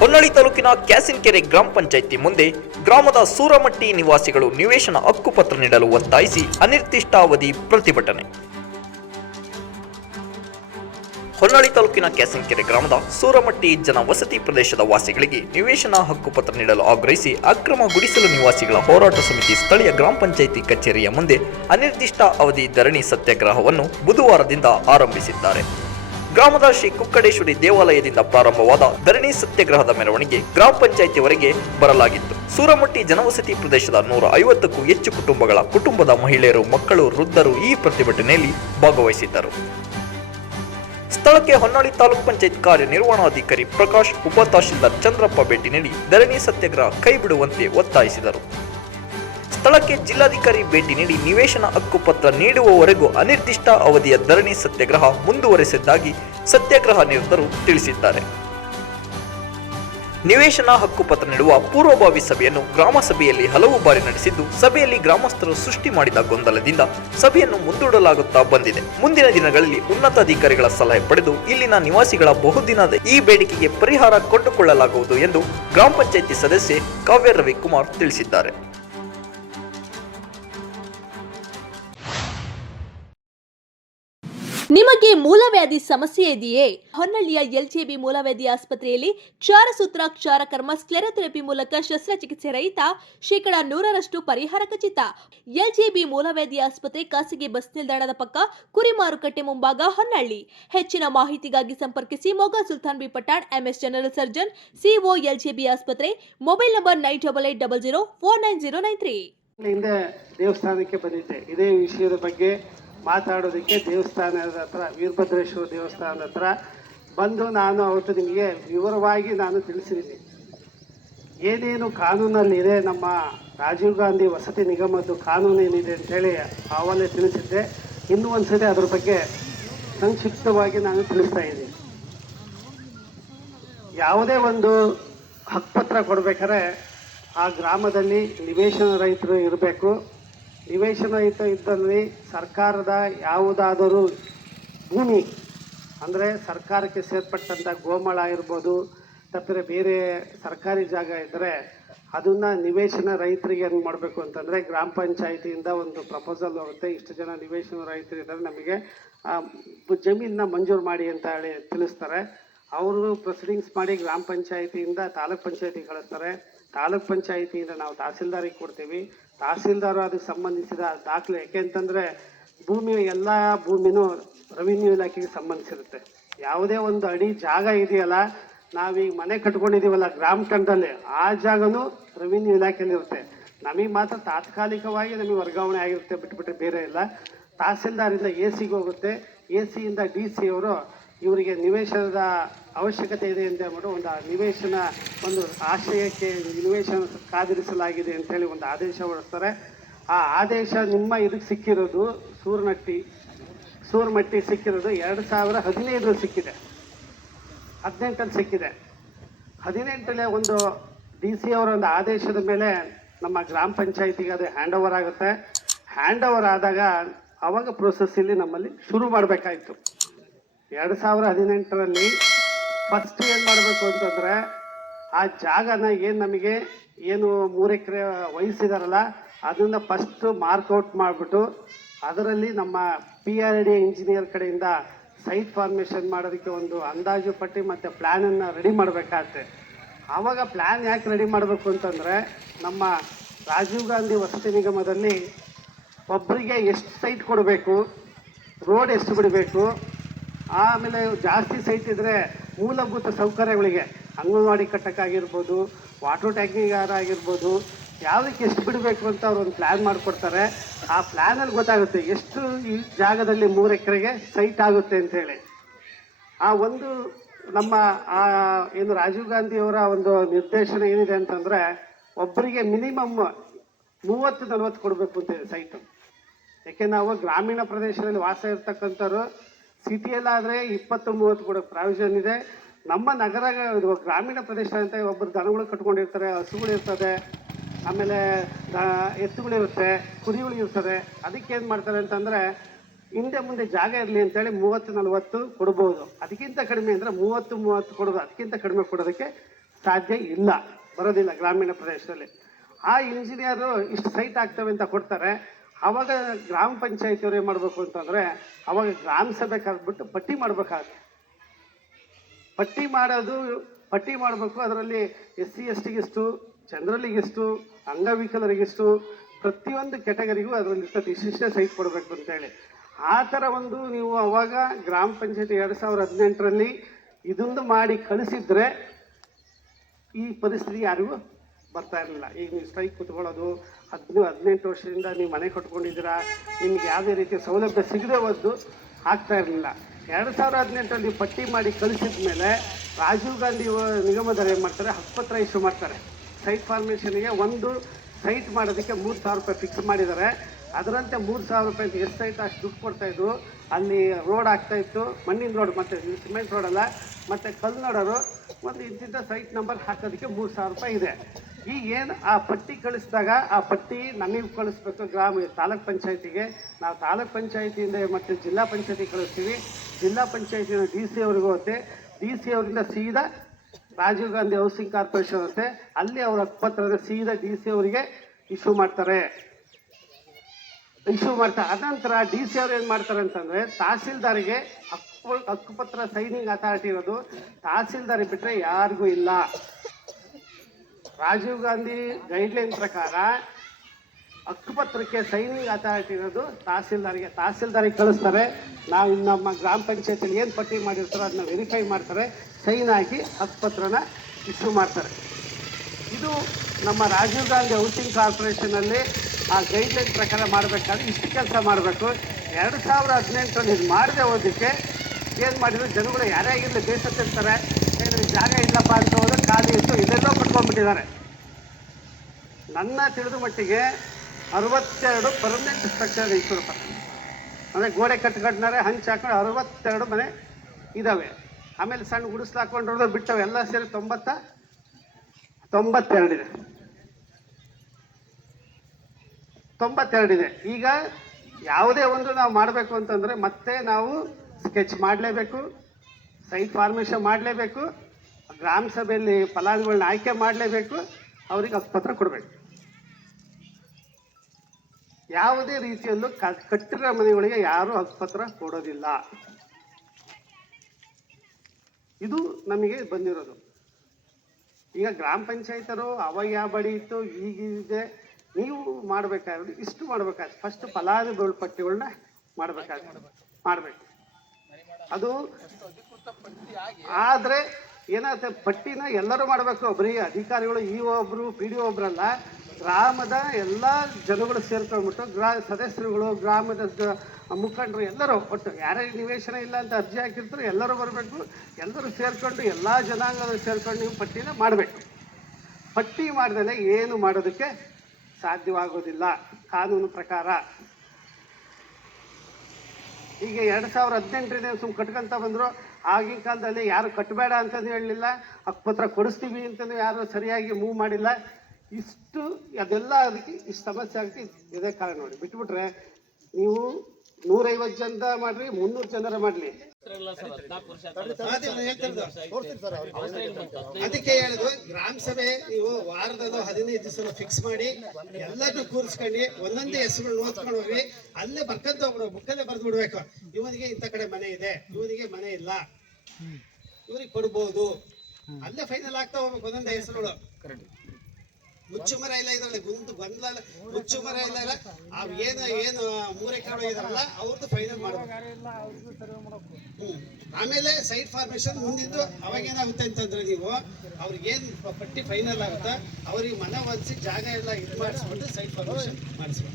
ಹೊನ್ನಾಳಿ ತಾಲೂಕಿನ ಕ್ಯಾಸಿನ್ಕೆರೆ ಗ್ರಾಮ ಪಂಚಾಯಿತಿ ಮುಂದೆ ಗ್ರಾಮದ ಸೂರಮಟ್ಟಿ ನಿವಾಸಿಗಳು ನಿವೇಶನ ಹಕ್ಕುಪತ್ರ ನೀಡಲು ಒತ್ತಾಯಿಸಿ ಅನಿರ್ದಿಷ್ಟಾವಧಿ ಪ್ರತಿಭಟನೆ. ಹೊನ್ನಾಳಿ ತಾಲೂಕಿನ ಕ್ಯಾಸಿನ್ಕೆರೆ ಗ್ರಾಮದ ಸೂರಮಟ್ಟಿ ಜನ ವಸತಿ ಪ್ರದೇಶದ ವಾಸಿಗಳಿಗೆ ನಿವೇಶನ ಹಕ್ಕುಪತ್ರ ನೀಡಲು ಆಗ್ರಹಿಸಿ ಅಕ್ರಮ ಗುಡಿಸಲು ನಿವಾಸಿಗಳ ಹೋರಾಟ ಸಮಿತಿ ಸ್ಥಳೀಯ ಗ್ರಾಮ ಪಂಚಾಯಿತಿ ಕಚೇರಿಯ ಮುಂದೆ ಅನಿರ್ದಿಷ್ಟ ಅವಧಿ ಧರಣಿ ಸತ್ಯಾಗ್ರಹವನ್ನು ಬುಧವಾರದಿಂದ ಆರಂಭಿಸಿದ್ದಾರೆ. ಗ್ರಾಮದ ಶ್ರೀ ಕುಕ್ಕಡೇಶ್ವರಿ ದೇವಾಲಯದಿಂದ ಪ್ರಾರಂಭವಾದ ಧರಣಿ ಸತ್ಯಾಗ್ರಹದ ಮೆರವಣಿಗೆ ಗ್ರಾಮ ಪಂಚಾಯಿತಿವರೆಗೆ ಬರಲಾಗಿತ್ತು. ಸೂರಮಟ್ಟಿ ಜನವಸತಿ ಪ್ರದೇಶದ ನೂರ ಐವತ್ತಕ್ಕೂ ಹೆಚ್ಚು ಕುಟುಂಬಗಳ ಕುಟುಂಬದ ಮಹಿಳೆಯರು, ಮಕ್ಕಳು, ವೃದ್ಧರು ಈ ಪ್ರತಿಭಟನೆಯಲ್ಲಿ ಭಾಗವಹಿಸಿದ್ದರು. ಸ್ಥಳಕ್ಕೆ ಹೊನ್ನಾಳಿ ತಾಲೂಕ್ ಪಂಚಾಯತ್ ಕಾರ್ಯನಿರ್ವಹಣಾಧಿಕಾರಿ ಪ್ರಕಾಶ್ ಉಪ ತಹಶೀಲ್ದಾರ್ ಚಂದ್ರಪ್ಪ ಭೇಟಿ ನೀಡಿ ಧರಣಿ ಸತ್ಯಾಗ್ರಹ ಕೈಬಿಡುವಂತೆ ಒತ್ತಾಯಿಸಿದರು. ಸ್ಥಳಕ್ಕೆ ಜಿಲ್ಲಾಧಿಕಾರಿ ಭೇಟಿ ನೀಡಿ ನಿವೇಶನ ಹಕ್ಕುಪತ್ರ ನೀಡುವವರೆಗೂ ಅನಿರ್ದಿಷ್ಟ ಅವಧಿಯ ಧರಣಿ ಸತ್ಯಾಗ್ರಹ ಮುಂದುವರೆಸಿದ್ದಾಗಿ ಸತ್ಯಾಗ್ರಹ ನಿರತರು ತಿಳಿಸಿದ್ದಾರೆ. ನಿವೇಶನ ಹಕ್ಕುಪತ್ರ ನೀಡುವ ಪೂರ್ವಭಾವಿ ಸಭೆಯನ್ನು ಗ್ರಾಮ ಸಭೆಯಲ್ಲಿ ಹಲವು ಬಾರಿ ನಡೆಸಿದ್ದು, ಸಭೆಯಲ್ಲಿ ಗ್ರಾಮಸ್ಥರು ಸೃಷ್ಟಿ ಮಾಡಿದ ಗೊಂದಲದಿಂದ ಸಭೆಯನ್ನು ಮುಂದೂಡಲಾಗುತ್ತಾ ಬಂದಿದೆ. ಮುಂದಿನ ದಿನಗಳಲ್ಲಿ ಉನ್ನತ ಅಧಿಕಾರಿಗಳ ಸಲಹೆ ಪಡೆದು ಇಲ್ಲಿನ ನಿವಾಸಿಗಳ ಬಹುದಿನದ ಈ ಬೇಡಿಕೆಗೆ ಪರಿಹಾರ ಕಂಡುಕೊಳ್ಳಲಾಗುವುದು ಎಂದು ಗ್ರಾಮ ಪಂಚಾಯಿತಿ ಸದಸ್ಯೆ ಕಾವ್ಯ ರವಿಕುಮಾರ್ ತಿಳಿಸಿದ್ದಾರೆ. ಮೂಲವ್ಯಾಧಿ ಸಮಸ್ಯೆ ಇದೆಯೇ? ಹೊನ್ನಳ್ಳಿಯ ಎಲ್ಜೆಬಿ ಮೂಲವೇದಿ ಆಸ್ಪತ್ರೆಯಲ್ಲಿ ಕ್ಷಾರಸೂತ್ರ ಕ್ಷಾರಕರ್ಮ ಸ್ಕ್ಲೆರೋಥೆರಪಿ ಮೂಲಕ ಶಸ್ತ್ರಚಿಕಿತ್ಸೆ ರಹಿತ ಶೇಕಡಾ ನೂರರಷ್ಟು ಪರಿಹಾರ ಖಚಿತ. ಎಲ್ಜೆಬಿ ಮೂಲವೇದಿ ಆಸ್ಪತ್ರೆ ಖಾಸಗಿ ಬಸ್ ನಿಲ್ದಾಣದ ಪಕ್ಕ ಕುರಿ ಮಾರುಕಟ್ಟೆ ಮುಂಭಾಗ ಹೊನ್ನಳ್ಳಿ. ಹೆಚ್ಚಿನ ಮಾಹಿತಿಗಾಗಿ ಸಂಪರ್ಕಿಸಿ Moga Sultan B Pathan, M S general surgeon, C O L J B ಆಸ್ಪತ್ರೆ, mobile number nine double eight double zero four nine zero nine three. ಹಿಂದೆ ದೇವಸ್ಥಾನಕ್ಕೆ ಬಂದಿದ್ದೆ. ಇದೇ ವಿಷಯದ ಬಗ್ಗೆ ಮಾತಾಡೋದಕ್ಕೆ ದೇವಸ್ಥಾನದ ಹತ್ರ, ವೀರಭದ್ರೇಶ್ವರ ದೇವಸ್ಥಾನದ ಹತ್ರ ಬಂದು ನಾನು ಅವತ್ತು ನಿಮಗೆ ವಿವರವಾಗಿ ನಾನು ತಿಳಿಸಿದ್ದೀನಿ. ಏನೇನು ಕಾನೂನಲ್ಲಿದೆ, ನಮ್ಮ ರಾಜೀವ್ ಗಾಂಧಿ ವಸತಿ ನಿಗಮದ್ದು ಕಾನೂನು ಏನಿದೆ ಅಂತೇಳಿ ಆವಲ್ಲೇ ತಿಳಿಸಿದ್ದೆ. ಇನ್ನೂ ಒಂದ್ಸತಿ ಅದ್ರ ಬಗ್ಗೆ ಸಂಕ್ಷಿಪ್ತವಾಗಿ ನಾನು ತಿಳಿಸ್ತಾ ಇದ್ದೀನಿ. ಯಾವುದೇ ಒಂದು ಹಕ್ಕುಪತ್ರ ಕೊಡಬೇಕಾದ್ರೆ ಆ ಗ್ರಾಮದಲ್ಲಿ ನಿವೇಶನ ರೈತರು ಇರಬೇಕು. ನಿವೇಶನ ರಹಿತ ಇದ್ದಲ್ಲಿ ಸರ್ಕಾರದ ಯಾವುದಾದರೂ ಭೂಮಿ, ಅಂದರೆ ಸರ್ಕಾರಕ್ಕೆ ಸೇರ್ಪಟ್ಟಂಥ ಗೋಮಳ ಇರ್ಬೋದು, ತಪ್ಪಿದ್ರೆ ಬೇರೆ ಸರ್ಕಾರಿ ಜಾಗ ಇದ್ದರೆ ಅದನ್ನು ನಿವೇಶನ ರೈತರಿಗೆ ಏನು ಮಾಡಬೇಕು ಅಂತಂದರೆ ಗ್ರಾಮ ಪಂಚಾಯಿತಿಯಿಂದ ಒಂದು ಪ್ರಪೋಸಲ್ ಬರುತ್ತೆ. ಇಷ್ಟು ಜನ ನಿವೇಶನ ರೈತರು ಇದ್ದರೆ, ನಮಗೆ ಜಮೀನನ್ನ ಮಂಜೂರು ಮಾಡಿ ಅಂತ ಹೇಳಿ ತಿಳಿಸ್ತಾರೆ. ಅವರು ಪ್ರೊಸೀಡಿಂಗ್ಸ್ ಮಾಡಿ ಗ್ರಾಮ ಪಂಚಾಯಿತಿಯಿಂದ ತಾಲೂಕ್ ಪಂಚಾಯತಿಗೆ ಕಳಿಸ್ತಾರೆ. ತಾಲೂಕ್ ಪಂಚಾಯಿತಿಯಿಂದ ನಾವು ತಹಸೀಲ್ದಾರಿಗೆ ಕೊಡ್ತೀವಿ. ತಹಸೀಲ್ದಾರು ಅದಕ್ಕೆ ಸಂಬಂಧಿಸಿದ ದಾಖಲೆ ಯಾಕೆಂತಂದರೆ ಭೂಮಿ ಎಲ್ಲ ಭೂಮಿನೂ ರೆವಿನ್ಯೂ ಇಲಾಖೆಗೆ ಸಂಬಂಧಿಸಿರುತ್ತೆ. ಯಾವುದೇ ಒಂದು ಅಡಿ ಜಾಗ ಇದೆಯಲ್ಲ, ನಾವೀಗ ಮನೆ ಕಟ್ಕೊಂಡಿದ್ದೀವಲ್ಲ ಗ್ರಾಮ ಕಂಡಲ್ಲಿ ಆ ಜಾಗನೂ ರೆವಿನ್ಯೂ ಇಲಾಖೆಯಲ್ಲಿರುತ್ತೆ ನಮಗೆ ಮಾತ್ರ ತಾತ್ಕಾಲಿಕವಾಗಿ ನಮಗೆ ವರ್ಗಾವಣೆ ಆಗಿರುತ್ತೆ ಬಿಟ್ಬಿಟ್ಟು ಬೇರೆ ಇಲ್ಲ. ತಹಸೀಲ್ದಾರಿಂದ ಎ ಸಿಗೆ ಹೋಗುತ್ತೆ. ಎ ಸಿಯಿಂದ ಡಿ ಸಿ ಅವರು ಇವರಿಗೆ ನಿವೇಶನದ ಅವಶ್ಯಕತೆ ಇದೆ ಅಂತ ಹೇಳ್ಬಿಟ್ಟು ಒಂದು ನಿವೇಶನ, ಒಂದು ಆಶ್ರಯಕ್ಕೆ ನಿವೇಶನ ಕಾದಿರಿಸಲಾಗಿದೆ ಅಂತೇಳಿ ಒಂದು ಆದೇಶ ಹೊರಡಿಸ್ತಾರೆ ಆ ಆದೇಶ ನಿಮ್ಮ ಇದಕ್ಕೆ ಸಿಕ್ಕಿರೋದು ಸೂರ್ನಟ್ಟಿ. ಸೂರ್ಮಟ್ಟಿ ಸಿಕ್ಕಿರೋದು ಎರಡು ಸಾವಿರ ಹದಿನೈದರಲ್ಲಿ ಸಿಕ್ಕಿದೆ. ಹದಿನೆಂಟಲ್ಲಿ ಸಿಕ್ಕಿದೆ. ಹದಿನೆಂಟಲ್ಲೇ ಒಂದು ಡಿ ಸಿ ಅವರ ಒಂದು ಆದೇಶದ ಮೇಲೆ ನಮ್ಮ ಗ್ರಾಮ ಪಂಚಾಯಿತಿಗೆ ಅದು ಹ್ಯಾಂಡ್ ಓವರ್ ಆಗುತ್ತೆ. ಹ್ಯಾಂಡ್ ಓವರ್ ಆದಾಗ ಅವಾಗ ಪ್ರೊಸೆಸ್ ಇಲ್ಲಿ ನಮ್ಮಲ್ಲಿ ಶುರು ಮಾಡಬೇಕಾಯಿತು. ಎರಡು ಸಾವಿರ ಹದಿನೆಂಟರಲ್ಲಿ ಫಸ್ಟ್ ಏನು ಮಾಡಬೇಕು ಅಂತಂದರೆ ಆ ಜಾಗನ ಏನು ನಮಗೆ ಏನು ಮೂರು ಎಕರೆ ವಹಿಸಿದಾರಲ್ಲ, ಅದನ್ನು ಫಸ್ಟು ಮಾರ್ಕ್ಔಟ್ ಮಾಡಿಬಿಟ್ಟು ಅದರಲ್ಲಿ ನಮ್ಮ ಪಿ ಆರ್ ಡಿ ಇಂಜಿನಿಯರ್ ಕಡೆಯಿಂದ ಸೈಟ್ ಫಾರ್ಮೇಷನ್ ಮಾಡೋದಕ್ಕೆ ಒಂದು ಅಂದಾಜು ಪಟ್ಟಿ ಮತ್ತು ಪ್ಲ್ಯಾನನ್ನು ರೆಡಿ ಮಾಡಬೇಕಾಗತ್ತೆ. ಆವಾಗ ಪ್ಲ್ಯಾನ್ ಯಾಕೆ ರೆಡಿ ಮಾಡಬೇಕು ಅಂತಂದರೆ ನಮ್ಮ ರಾಜೀವ್ ಗಾಂಧಿ ವಸತಿ ನಿಗಮದಲ್ಲಿ ಒಬ್ಬರಿಗೆ ಎಷ್ಟು ಸೈಟ್ ಕೊಡಬೇಕು ರೋಡ್ ಎಷ್ಟು ಬಿಡಬೇಕು ಆಮೇಲೆ ಜಾಸ್ತಿ ಸೈಟ್ ಇದ್ದರೆ ಮೂಲಭೂತ ಸೌಕರ್ಯಗಳಿಗೆ ಅಂಗನವಾಡಿ ಕಟ್ಟಕ್ಕಾಗಿರ್ಬೋದು, ವಾಟರ್ ಟ್ಯಾಂಕಿಗಾರ ಆಗಿರ್ಬೋದು, ಯಾವುದಕ್ಕೆ ಎಷ್ಟು ಬಿಡಬೇಕು ಅಂತ ಅವ್ರು ಒಂದು ಪ್ಲ್ಯಾನ್ ಮಾಡಿಕೊಡ್ತಾರೆ. ಆ ಪ್ಲ್ಯಾನಲ್ಲಿ ಗೊತ್ತಾಗುತ್ತೆ ಎಷ್ಟು ಈ ಜಾಗದಲ್ಲಿ ಮೂರು ಎಕರೆಗೆ ಸೈಟ್ ಆಗುತ್ತೆ ಅಂತೇಳಿ ಆ ಒಂದು ನಮ್ಮ ಆ ಏನು ರಾಜೀವ್ ಗಾಂಧಿಯವರ ಒಂದು ನಿರ್ದೇಶನ ಏನಿದೆ ಅಂತಂದರೆ ಒಬ್ಬರಿಗೆ ಮಿನಿಮಮ್ ಮೂವತ್ತು, ನಲ್ವತ್ತು ಕೊಡಬೇಕು ಅಂತಿದೆ ಸೈಟು ಯಾಕೆ ನಾವು ಗ್ರಾಮೀಣ ಪ್ರದೇಶದಲ್ಲಿ ವಾಸ ಇರ್ತಕ್ಕಂಥವ್ರು ಸಿಟಿಯಲ್ಲಾದರೆ ಇಪ್ಪತ್ತು ಮೂವತ್ತು ಕೂಡ ಪ್ರಾವಿಷನ್ ಇದೆ. ನಮ್ಮ ನಗರ ಗ್ರಾಮೀಣ ಪ್ರದೇಶ ಅಂತ ಒಬ್ಬರು ದನಗಳು ಕಟ್ಕೊಂಡಿರ್ತಾರೆ, ಹಸುಗಳು ಇರ್ತದೆ, ಆಮೇಲೆ ಎತ್ತುಗಳಿರುತ್ತೆ ಕುರಿಗಳು ಇರ್ತದೆ. ಅದಕ್ಕೆ ಏನು ಮಾಡ್ತಾರೆ ಅಂತಂದರೆ ಹಿಂದೆ ಮುಂದೆ ಜಾಗ ಇರಲಿ ಅಂತೇಳಿ ಮೂವತ್ತು, ನಲವತ್ತು ಕೊಡ್ಬೋದು. ಅದಕ್ಕಿಂತ ಕಡಿಮೆ ಅಂದರೆ ಮೂವತ್ತು ಮೂವತ್ತು ಕೊಡೋದು. ಅದಕ್ಕಿಂತ ಕಡಿಮೆ ಕೊಡೋದಕ್ಕೆ ಸಾಧ್ಯ ಇಲ್ಲ. ಬರೋದಿಲ್ಲ ಗ್ರಾಮೀಣ ಪ್ರದೇಶದಲ್ಲಿ. ಆ ಇಂಜಿನಿಯರು ಇಷ್ಟು ಸೈಟ್ ಆಗ್ತವೆ ಅಂತ ಕೊಡ್ತಾರೆ. ಅವಾಗ ಗ್ರಾಮ ಪಂಚಾಯತಿಯವ್ರು ಏನು ಮಾಡಬೇಕು ಅಂತಂದರೆ ಅವಾಗ ಗ್ರಾಮ ಸಭೆ ಕರೆದ್ಬಿಟ್ಟು ಪಟ್ಟಿ ಮಾಡಬೇಕಾಗುತ್ತೆ. ಪಟ್ಟಿ ಮಾಡೋದು, ಪಟ್ಟಿ ಮಾಡಬೇಕು, ಅದರಲ್ಲಿ ಎಸ್ ಸಿ, ಎಸ್ ಟಿಗಿಷ್ಟು ಜನರಲಿಗಿಷ್ಟು ಅಂಗವಿಕಲರಿಗಿಷ್ಟು ಪ್ರತಿಯೊಂದು ಕೆಟಗರಿಗೂ ಅದರಲ್ಲಿ ಸಹಿತ ಸೈಟ್ ಕೊಡಬೇಕು ಅಂತೇಳಿ. ಆ ಥರ ಒಂದು ನೀವು ಅವಾಗ ಗ್ರಾಮ ಪಂಚಾಯತಿ ಎರಡು ಸಾವಿರ ಹದಿನೆಂಟರಲ್ಲಿ ಇದೊಂದು ಮಾಡಿ ಕಳಿಸಿದ್ರೆ ಈ ಪರಿಸ್ಥಿತಿ ಯಾರಿಗೂ ಬರ್ತಾ ಇರಲಿಲ್ಲ. ಈಗ ನೀವು ಸ್ಟ್ರೈಕ್ ಕುತ್ಕೊಳ್ಳೋದು ಹದಿನ ಹದಿನೆಂಟು ವರ್ಷದಿಂದ ನೀವು ಮನೆ ಕಟ್ಕೊಂಡಿದ್ದೀರಾ, ನಿಮ್ಗೆ ಯಾವುದೇ ರೀತಿಯ ಸೌಲಭ್ಯ ಸಿಗದೆ ಹೋದ್ದು ಆಗ್ತಾ ಇರಲಿಲ್ಲ. ಎರಡು ಸಾವಿರದ ಹದಿನೆಂಟರಲ್ಲಿ ಪಟ್ಟಿ ಮಾಡಿ ಕಳಿಸಿದ ಮೇಲೆ ರಾಜೀವ್ ಗಾಂಧಿ ನಿಗಮದಲ್ಲಿ ಏನು ಮಾಡ್ತಾರೆ? ಹಕ್ಕುಪತ್ರ ಇಶ್ಯೂ ಮಾಡ್ತಾರೆ. ಸೈಟ್ ಫಾರ್ಮೇಷನ್ಗೆ ಒಂದು ಸೈಟ್ ಮಾಡೋದಕ್ಕೆ ಮೂರು ಸಾವಿರ ರೂಪಾಯಿ ಫಿಕ್ಸ್ ಮಾಡಿದ್ದಾರೆ. ಅದರಂತೆ ಮೂರು ಸಾವಿರ ರೂಪಾಯಿ ಎಷ್ಟು ಸೈಟ್ ಅಷ್ಟು ದುಡ್ಡು ಕೊಡ್ತಾಯಿದ್ರು ಅಲ್ಲಿ ರೋಡ್ ಆಗ್ತಾಯಿತ್ತು ಮಣ್ಣಿನ ರೋಡ್ ಮತ್ತು ಸಿಮೆಂಟ್ ರೋಡಲ್ಲ ಮತ್ತು ನೋಡೋರು ಒಂದು ಇದ್ದಿದ್ದ ಸೈಟ್ ನಂಬರ್ ಹಾಕೋದಕ್ಕೆ ಮೂರು ಸಾವಿರ ರೂಪಾಯಿ ಇದೆ. ಈಗ ಏನು ಆ ಪಟ್ಟಿ ಕಳಿಸಿದಾಗ ಆ ಪಟ್ಟಿ ನಮಗೆ ಕಳಿಸ್ಬೇಕು ಗ್ರಾಮ ತಾಲೂಕ್ ಪಂಚಾಯತಿಗೆ. ನಾವು ತಾಲೂಕ್ ಪಂಚಾಯತಿಯಿಂದ ಮತ್ತು ಜಿಲ್ಲಾ ಪಂಚಾಯಿತಿ ಕಳಿಸ್ತೀವಿ. ಜಿಲ್ಲಾ ಪಂಚಾಯತಿನ ಡಿ ಸಿ ಅವ್ರಿಗೂ ಹೋಗುತ್ತೆ. ಡಿ ಸಿ ಅವರಿಂದ ಸೀದಾ ರಾಜೀವ್ ಗಾಂಧಿ ಹೌಸಿಂಗ್ ಕಾರ್ಪೊರೇಷನ್ ಇರುತ್ತೆ ಅಲ್ಲಿ ಅವ್ರ ಪತ್ರದ ಸೀದಾ ಡಿ ಸಿ ಅವರಿಗೆ ಇಶ್ಯೂ ಮಾಡ್ತಾರೆ. ಇಶ್ಯೂ ಮಾಡ್ತಾರೆ ಅನಂತರ ಡಿ ಸಿ ಅವ್ರು ಏನು ಮಾಡ್ತಾರೆ ಅಂತಂದರೆ ತಹಸೀಲ್ದಾರಿಗೆ ಹಕ್ಕು ಹಕ್ಕುಪತ್ರ ಸೈನಿಂಗ್ ಅಥಾರಿಟಿ ಇರೋದು. ತಹಸೀಲ್ದಾರಿ ಬಿಟ್ಟರೆ ಯಾರಿಗೂ ಇಲ್ಲ. ರಾಜೀವ್ ಗಾಂಧಿ ಗೈಡ್ಲೈನ್ ಪ್ರಕಾರ ಹಕ್ಕುಪತ್ರಕ್ಕೆ ಸೈನಿಂಗ್ ಅಥಾರಿಟಿ ಇರೋದು ತಹಸೀಲ್ದಾರಿಗೆ. ತಹಸೀಲ್ದಾರಿಗೆ ಕಳಿಸ್ತಾರೆ. ನಾವು ನಮ್ಮ ಗ್ರಾಮ ಪಂಚಾಯತಿಯಲ್ಲಿ ಏನು ಪಟ್ಟಿ ಮಾಡಿರ್ತಾರೋ ಅದನ್ನ ವೆರಿಫೈ ಮಾಡ್ತಾರೆ. ಸೈನ್ ಹಾಕಿ ಹಕ್ಕುಪತ್ರನ ಇಶ್ಯೂ ಮಾಡ್ತಾರೆ. ಇದು ನಮ್ಮ ರಾಜೀವ್ ಗಾಂಧಿ ಹೌಸಿಂಗ್ ಕಾರ್ಪೊರೇಷನಲ್ಲಿ ಆ ಗೈಡ್ಲೈನ್ ಪ್ರಕಾರ ಮಾಡಬೇಕಾದ್ರೆ ಇಷ್ಟು ಕೆಲಸ ಮಾಡಬೇಕು. ಎರಡು ಸಾವಿರ ಹದಿನೆಂಟರಲ್ಲಿ ಇದು ಮಾಡದೆ ಹೋದಕ್ಕೆ ಏನು ಮಾಡಿದ್ರು? ಜನಗಳು ಯಾರೇ ಆಗಿರಲಿ ಬೇಸತ್ತಿರ್ತಾರೆ ಜಾಗ ಇಲ್ಲಪ್ಪ ಅಂತ ಖಾಲಿ ಇತ್ತು ಇದೆಲ್ಲೋ ಕಟ್ಕೊಂಡ್ಬಿಟ್ಟಿದ್ದಾರೆ ನನ್ನ ತಿಳಿದ ಮಟ್ಟಿಗೆ ಅರವತ್ತೆರಡು ಪರ್ಮನೆಂಟ್ ಸ್ಟ್ರಕ್ಚರ್ ಇತ್ತು ಅಂದರೆ ಗೋಡೆ ಕಟ್ಕೊಂಡ್ರೆ ಹಂಚು ಹಾಕೊಂಡು ಅರವತ್ತೆರಡು ಮನೆ ಇದ್ದಾವೆ ಆಮೇಲೆ ಸಣ್ಣ ಗುಡಿಸ್ಲು ಹಾಕೊಂಡ್ರದ್ದು ಬಿಟ್ಟವೆ, ಎಲ್ಲ ಸೇರಿ ತೊಂಬತ್ತ, ತೊಂಬತ್ತೆರಡಿದೆ. ತೊಂಬತ್ತೆರಡಿದೆ. ಈಗ ಯಾವುದೇ ಒಂದು ನಾವು ಮಾಡಬೇಕು ಅಂತಂದರೆ ಮತ್ತೆ ನಾವು ಸ್ಕೆಚ್ ಮಾಡಲೇಬೇಕು ಸೈಟ್ ಫಾರ್ಮೇಷನ್ ಮಾಡಲೇಬೇಕು. ಗ್ರಾಮ ಸಭೆಯಲ್ಲಿ ಫಲಾನುಭವಿಗಳನ್ನ ಆಯ್ಕೆ ಮಾಡಲೇಬೇಕು, ಅವ್ರಿಗೆ ಹಕ್ಕುಪತ್ರ ಕೊಡಬೇಕು. ಯಾವುದೇ ರೀತಿಯಲ್ಲೂ ಕ, ಕಟ್ಟಿರೋ ಮನೆಗಳಿಗೆ ಯಾರೂ ಹಕ್ಕುಪತ್ರ ಕೊಡೋದಿಲ್ಲ. ಇದು ನಮಗೆ ಬಂದಿರೋದು. ಈಗ ಗ್ರಾಮ ಪಂಚಾಯತರು ಅವಾಗ ಯಾವ ಬಡಿ ಇತ್ತು ಈಗಿದೆ ನೀವು ಮಾಡಬೇಕಾದ್ರೆ ಇಷ್ಟು ಮಾಡಬೇಕಾದ್ರೆ ಫಸ್ಟ್ ಫಲಾನುಭವಿಗಳ ಪಟ್ಟಿಗಳನ್ನ ಮಾಡಬೇಕಾದ್ರೆ, ಮಾಡಬೇಕು. ಅದು ಆದರೆ ಏನಾಗುತ್ತೆ, ಪಟ್ಟಿನ ಎಲ್ಲರೂ ಮಾಡಬೇಕು. ಬರೀ ಅಧಿಕಾರಿಗಳು ಈ ಒಬ್ಬರು ಪಿ ಡಿ ಒಬ್ರಲ್ಲ. ಗ್ರಾಮದ ಎಲ್ಲ ಜನಗಳು ಸೇರ್ಕೊಂಡ್ಬಿಟ್ಟು ಗ್ರಾ, ಸದಸ್ಯರುಗಳು, ಗ್ರಾಮದ ಮುಖಂಡರು ಎಲ್ಲರೂ, ಒಟ್ಟು ಯಾರೇ ನಿವೇಶನ ಇಲ್ಲ ಅಂತ ಅರ್ಜಿ ಹಾಕಿರ್ತಾರೆ, ಎಲ್ಲರೂ ಬರಬೇಕು. ಎಲ್ಲರೂ ಸೇರಿಕೊಂಡು, ಎಲ್ಲ ಜನಾಂಗದ ಸೇರ್ಕೊಂಡು ನೀವು ಪಟ್ಟಿನ ಮಾಡಬೇಕು. ಪಟ್ಟಿ ಮಾಡ್ದಲೇ ಏನು ಮಾಡೋದಕ್ಕೆ ಸಾಧ್ಯವಾಗೋದಿಲ್ಲ. ಕಾನೂನು ಪ್ರಕಾರ. ಈಗ ಎರಡು ಸಾವಿರ ಹದಿನೆಂಟರಿಂದ ಸುಮ್ ಕಟ್ಕೊಂತ ಬಂದರು. ಆಗಿನ ಕಾಲದಲ್ಲಿ ಯಾರು ಕಟ್ಟಬೇಡ ಅಂತಂದು ಹೇಳಲಿಲ್ಲ ಹಕ್ಕುಪತ್ರ ಕೊಡಿಸ್ತೀವಿ ಅಂತಂದು ಯಾರು ಸರಿಯಾಗಿ ಮೂವ್ ಮಾಡಿಲ್ಲ. ಇಷ್ಟು ಅದೆಲ್ಲ ಅದಕ್ಕೆ ಇಷ್ಟು ಸಮಸ್ಯೆ ಆಗಕ್ಕೆ ಇದೇ ಕಾರಣ ನೋಡಿ. ಬಿಟ್ಬಿಟ್ರೆ ನೀವು ನೂರೈವತ್ತು ಜನ ಮಾಡ್ರಿ ಮುನ್ನೂರು ಜನರ ಮಾಡ್ಲಿ. ಅದಕ್ಕೆ ಹೇಳುದು ಗ್ರಾಮ ಸಭೆ ನೀವು ವಾರದ ಹದಿನೈದು ದಿವಸ ಫಿಕ್ಸ್ ಮಾಡಿ ಎಲ್ಲರೂ ಕೂರಿಸ್ಕೊಂಡು ಒಂದೊಂದೇ ಹೆಸರುಗಳು ಓದ್ಕೊಂಡು ಹೋಗಿ ಅಲ್ಲೇ ಬರ್ಕಂತ ಹೋಗ್ಬಿಡು ಬುಕ್ಕಲ್ಲೇ ಬರ್ದು ಬಿಡ್ಬೇಕು. ಇವನಿಗೆ ಇಂಥ ಕಡೆ ಮನೆ ಇದೆ ಇವನಿಗೆ ಮನೆ ಇಲ್ಲ. ಇವ್ರಿಗೆ ಕೊಡ್ಬೋದು. ಅಲ್ಲೇ ಫೈನಲ್ ಆಗ್ತಾ ಹೋಗ್ಬೇಕು ಒಂದೊಂದೇ ಹೆಸರುಗಳು. ಮುಚ್ಚು ಮರ ಇಲ್ಲ ಇದ್ರಲ್ಲಿ ಗುಂದು ಬಂದ್ಲಲ್ಲ ಹುಚ್ಚು ಮುಚ್ಚು ಮರ ಇಲ್ಲ ಇಲ್ಲ ಅವ್ ಏನು ಏನು ಮೂರೇ ಎಕರೆ ಇದಾರಲ್ಲ ಅವ್ರದ್ದು ಫೈನಲ್ ಮಾಡ್ಬೇಕು. ಆಮೇಲೆ ಸೈಟ್ ಫಾರ್ಮೇಶನ್ ಮುಂದಿದ್ದು ಅವಾಗ ಏನಾಗುತ್ತೆ ಅಂತಂದ್ರೆ ನೀವು ಅವ್ರಿಗೇನು ಪಟ್ಟಿ ಫೈನಲ್ ಆಗುತ್ತಾ, ಅವ್ರಿಗೆ ಮನ ಒದಿಸಿ ಜಾಗ ಎಲ್ಲ ಇದು ಮಾಡಿಸ್ಬಿಟ್ಟು ಸೈಟ್ ಫಾರ್ಮೇಶನ್ ಮಾಡಿಸ್ಬೇಕು.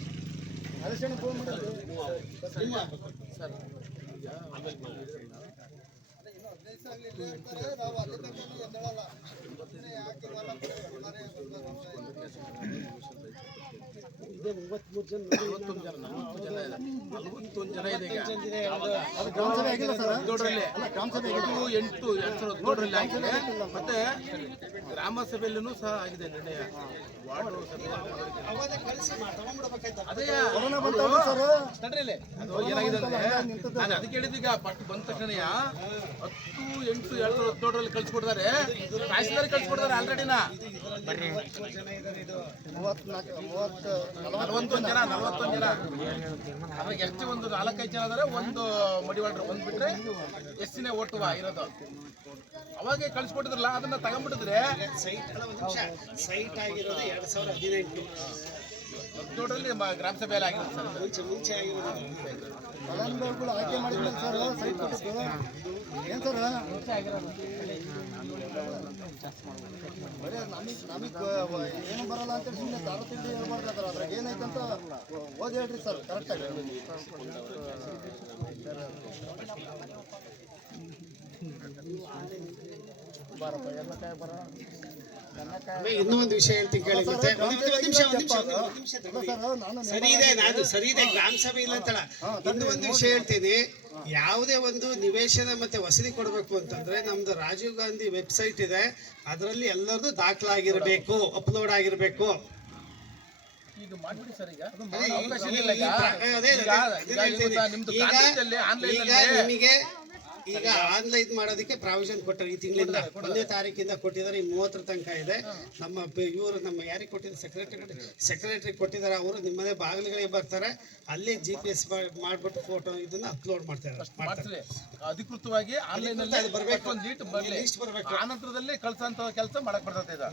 ಮೂವತ್ಮೂರು ಜನ ನಲವತ್ತೊಂದು ಜನ ಇದೆ ಈಗ. ಅದು ಗ್ರಾಮ ಸಭೆ ಆಗಿಲ್ಲ ಸರ್ ಹದಿನೇಳರಲ್ಲಿ ಅಲ್ಲ ಗ್ರಾಮ ಸಭೆ ಇದು ಎಂಟು ಎರಡ್ ಸಾವಿರದ ಹದಿನೇಳರಲ್ಲಿ ಆಗಿದೆ. ಮತ್ತೆ ಗ್ರಾಮ ಸಭೆಯಲ್ಲೂ ಸಹ ಆಗಿದೆ ನಿರ್ಣಯ. ನಾನು ಅದಕ್ಕೆ ಹೇಳಿದೀಗ ಬಂದ ತಕ್ಷಣ ಹತ್ತು ಎಂಟು ಎರಡ್ ಸಾವಿರದ ಹದಿನೇಳರಲ್ಲಿ ಕಳ್ಸಿಕೊಡ್ತಾರೆ. ತಹಸೀಲ್ದಾರ್ ಕಳ್ಸಿಕೊಡ್ತಾರೆ ಆಲ್ರೆಡಿನ ಮೂವತ್ನಾಲ್ಕು ಮೂವತ್ತು ನಲವತ್ತೊಂದು ಜನ ನಲವತ್ತೊಂದು ಜನ. ಎಷ್ಟು ಒಂದು ನಾಲ್ಕೈದು ಜನ ಆದರೆ ಒಂದು ಮಡಿವಾಡ್ರು ಬಂದು ಬಿಟ್ರೆ ಎಷ್ಟಿನೇ ಓಟುವ ಇರೋದು. ಅವಾಗೆ ಕಳ್ಸಿಕೊಟ್ಟಿದ್ರಲ್ಲ ಅದನ್ನ ತಗೊಂಡ್ಬಿಟ್ಟಿದ್ರೆ ಸೈಟ್ ಆಗಿರೋದು ಎರಡ್ ಸಾವಿರ ಹದಿನೆಂಟು. ಹದಿನೇಳರಲ್ಲಿ ಮ- ಗ್ರಾಮ ಸಭೆಯಲ್ಲಿ ಆಗಿರೋದು ಸರ್. ಮುಂಚೆ ಮುಂಚೆ ಆಗಿರೋದು. ಫಲಾನುಭವಿಗಳು ಆಯ್ಕೆ ಮಾಡಿದ್ಮೇಲೆ ಸರ್ ಸೈಟ್ ಕೊಟ್ಟಿದ್ದು ಏನು ಸರ್? ಬರೀ ನಮಗೆ ನಮಗೆ ಏನು ಬರಲ್ಲ ಅಂತ ಸುಮ್ಮನೆ ತಾರತಿಂಡಿ ಹೇಳ್ಬಾರ್ದು ಸರ್ ಅದ್ರಾಗ ಏನೈತೆ ಅಂತ ಓದಿ ಹೇಳ್ರಿ ಸರ್ ಕರೆಕ್ಟಾಗಿ ಆಮೇಲೆ ಇನ್ನೂ ಒಂದು ವಿಷಯ ಹೇಳ್ತೀನಿ ಕೇಳಿ ಮತ್ತೆ. ಒಂದು ಒಂದು ನಿಮಿಷ ಒಂದು ನಿಮಿಷ ಒಂದು ನಿಮಿಷ ತಗೊಳ್ಳಿ. ಸರ್ ಇದೆ ನಾನು ಸರಿ ಇದೆ ಗ್ರಾಮ ಸಭೆ ಇಲ್ಲ ಅಂತಳ ಇನ್ನೂ ಒಂದು ವಿಷಯ ಹೇಳ್ತೀನಿ. ಯಾವುದೇ ಒಂದು ನಿವೇಶನ ಮತ್ತೆ ವಸತಿ ಕೊಡಬೇಕು ಅಂತಂದ್ರೆ ನಮ್ದು ರಾಜೀವ್ ಗಾಂಧಿ ವೆಬ್ಸೈಟ್ ಇದೆ. ಅದರಲ್ಲಿ ಎಲ್ಲರದು ದಾಖಲಾಗಿರಬೇಕು ಅಪ್ಲೋಡ್ ಆಗಿರ್ಬೇಕು. ಈಗ ಮಾಡ್ಬಿಡಿ ಸರ್ ಈಗ. ಅವಕಾಶ ಇಲ್ಲ ಈಗ. ನಿಮಗೆ ಈಗ ಆನ್ಲೈನ್ ಮಾಡೋದಕ್ಕೆ ಪ್ರಾವಿಷನ್ ಕೊಟ್ಟರು. ಈ ತಿಂಗಳಿಂದ ಒಂದನೇ ತಾರೀಕಿಂದ ಕೊಟ್ಟಿದ್ದಾರೆ. ಈ ಮೂವತ್ತರ ತನಕ ಇದೆ. ನಮ್ಮ ಇವರು ನಮ್ಮ ಯಾರಿಗೆ ಕೊಟ್ಟಿದ್ದಾರೆ? ಸೆಕ್ರೆಟರಿ ಸೆಕ್ರೆಟರಿ ಕೊಟ್ಟಿದ್ದಾರೆ. ಅವರು ನಿಮ್ಮನೆ ಬಾಗಿಲುಗಳಿಗೆ ಬರ್ತಾರೆ. ಅಲ್ಲಿ ಜಿ ಪಿ ಎಸ್ ಮಾಡಿಬಿಟ್ಟು ಫೋಟೋ ಇದನ್ನ ಅಪ್ಲೋಡ್ ಮಾಡ್ತಾರೆ. ಮಾಡ್ತಾರೆ. ಅಧಿಕೃತವಾಗಿ ಆನ್ಲೈನ್ ಬರ್ಬೇಕು. ಒಂದು ಲೀಸ್ಟ್ ಬರ್ಬೇಕು. ಆ ನಂತರದಲ್ಲಿ ಕಳ್ಸಂತ ಕೆಲಸ ಮಾಡಕ್ ಬರ್ತದೆ ಇದು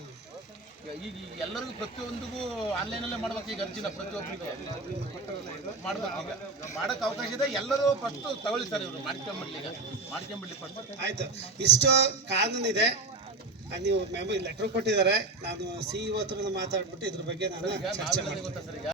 ಈಗ ಎಲ್ಲರಿಗೂ ಪ್ರತಿಯೊಂದಿಗೂ ಆನ್ಲೈನ್ ಅಲ್ಲೇ ಮಾಡ್ಬೇಕು ಈಗ ಅರ್ಜಿನ ಪ್ರತಿಯೊಬ್ಬರಿಗೂ ಮಾಡ್ಬೇಕು ಈಗ. ಮಾಡಕ್ ಅವಕಾಶ ಇದೆ. ಎಲ್ಲರೂ ಫಸ್ಟ್ ತಗೊಳ್ಳಿ ಸರ್ ಇವರು. ಮಾಡ್ಕೊಂಬಿಡ್ಲಿ ಈಗ. ಮಾಡ್ಕೊಂಬಿಡ್ಲಿ ಫಸ್ಟ್ ಆಯ್ತು. ಇಷ್ಟು ಕಾನೂನು ಇದೆ ಆ, ನೀವು ಮೆಮೊ ಲೆಟರ್ ಕೊಟ್ಟಿದ್ದಾರೆ. ನಾನು ಸಿ ಇ ಹತ್ರ ಮಾತಾಡ್ಬಿಟ್ಟು ಇದ್ರ ಬಗ್ಗೆ ನಾನು ಚರ್ಚೆ ಮಾಡಿ ಗೊತ್ತಾ ಸರ್ ಈಗ?